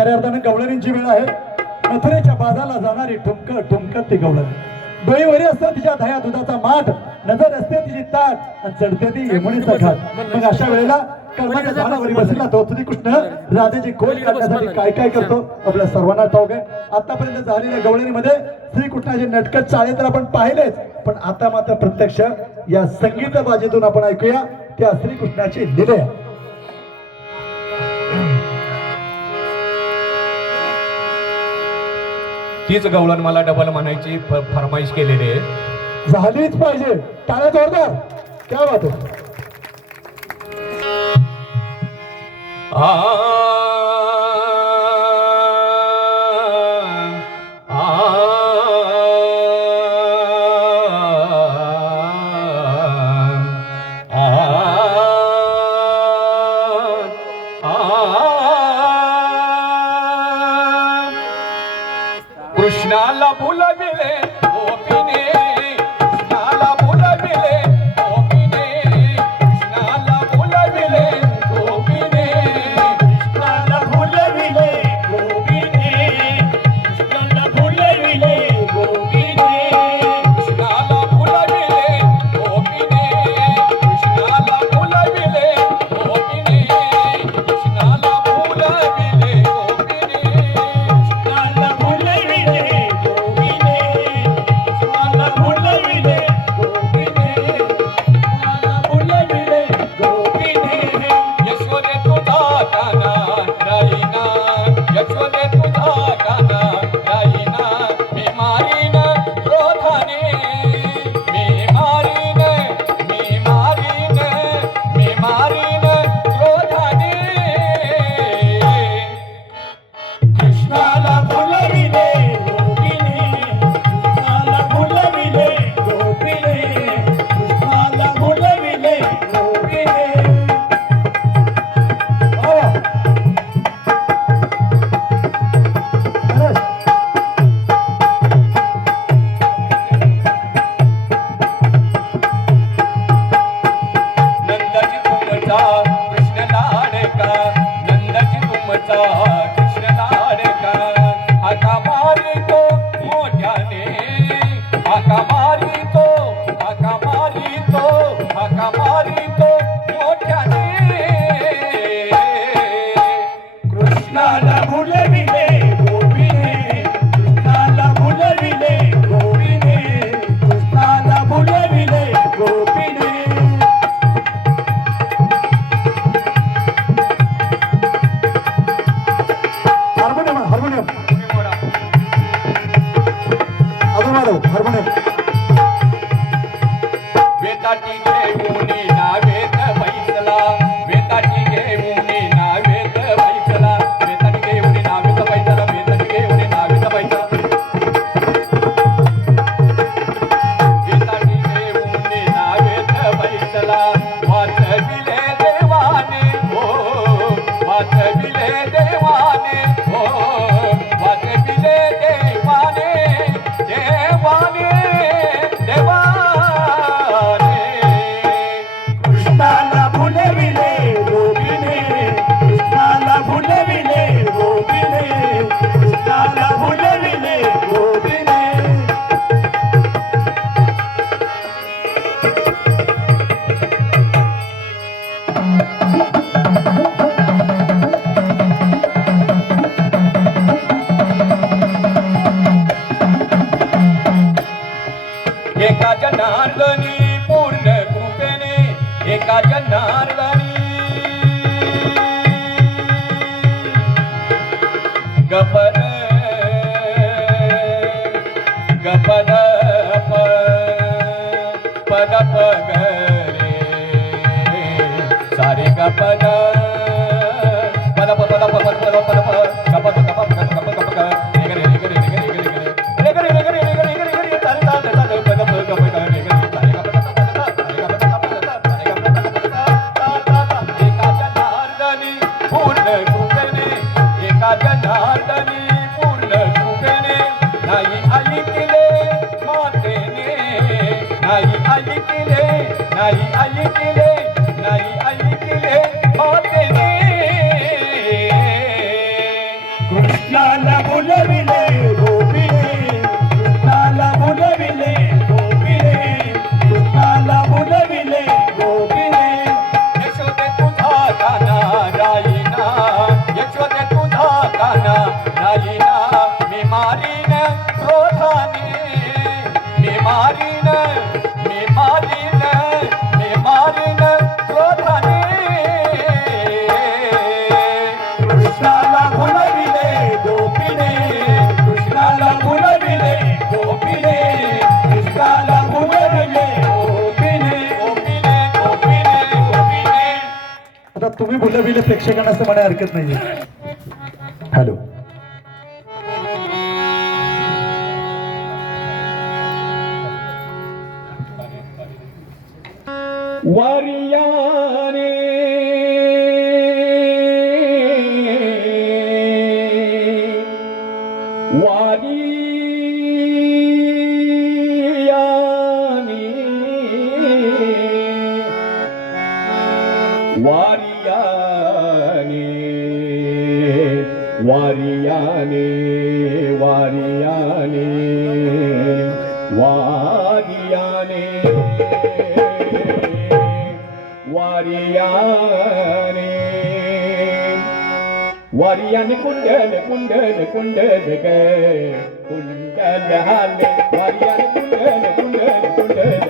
खऱ्या अर्थानं गवळणींची वेळ आहे. मथुरेच्या बाजाला जाणारी ठुमकत ती गवळण. डोईवरी असतो तिच्या दह्या दुधाचा माठ, नजर असते तिची ताट, आणि चढते ती यमुनेचा घाट. मग अशा वेळेला कर्माच्या झाडावरी बसलेला तो श्रीकृष्ण राधेची खोज काढण्यासाठी काय काय करतो आपल्या सर्वांना ठाऊक आहे. आतापर्यंत झालेल्या गवळणीमध्ये श्रीकृष्णाचे नटकट चाळे तर आपण पाहिलेच, पण आता मात्र प्रत्यक्ष या संगीत बाजीतून आपण ऐकूया त्या श्रीकृष्णाची लीला. तीच गवळण मला डबल म्हणायची फरमाईश केलेली आहे. झालीच पाहिजे. टाळ्या जोरदार. क्या बात आहे. कृष्णाला भुलविले गोपीने, कृष्णाला भुलविले गोपीने, कृष्णाला भुलविले गोपीने, कृष्णाला भुलविले गोपीने, कृष्णाला भुलविले गोपीने, कृष्णाला भुलविले गोपीने, कृष्णाला भुलविले गोपीने, कृष्णाला भुलविले गोपीने, कृष्णाला एका जनार्दनी पूर्ण कृपेने, एका जनार्दनी गपद गपद पद पगरे सारे गपद पद पद पद पद पद गपद गपद गपद गपद नाही आई केले मारीन क्रोधाने मी मारीन क्रोधाने कृष्णाला भुलविले गोपीने कृष्णाला भुलविले गोपीने कृष्णाला भुलविले गोपीने गोपीने गोपीने गोपीने. आता तुम्ही बोलविले प्रेक्षकांना असं म्हणायला हरकत नाहीये. हॅलो. वारियाने वारियाने वारियाने वारियाने वारियाने वारियाने वारियाने कुंडल कुंडल कुंडल ग कुंडल हाले वारियाने कुंडल कुंडल कुंडल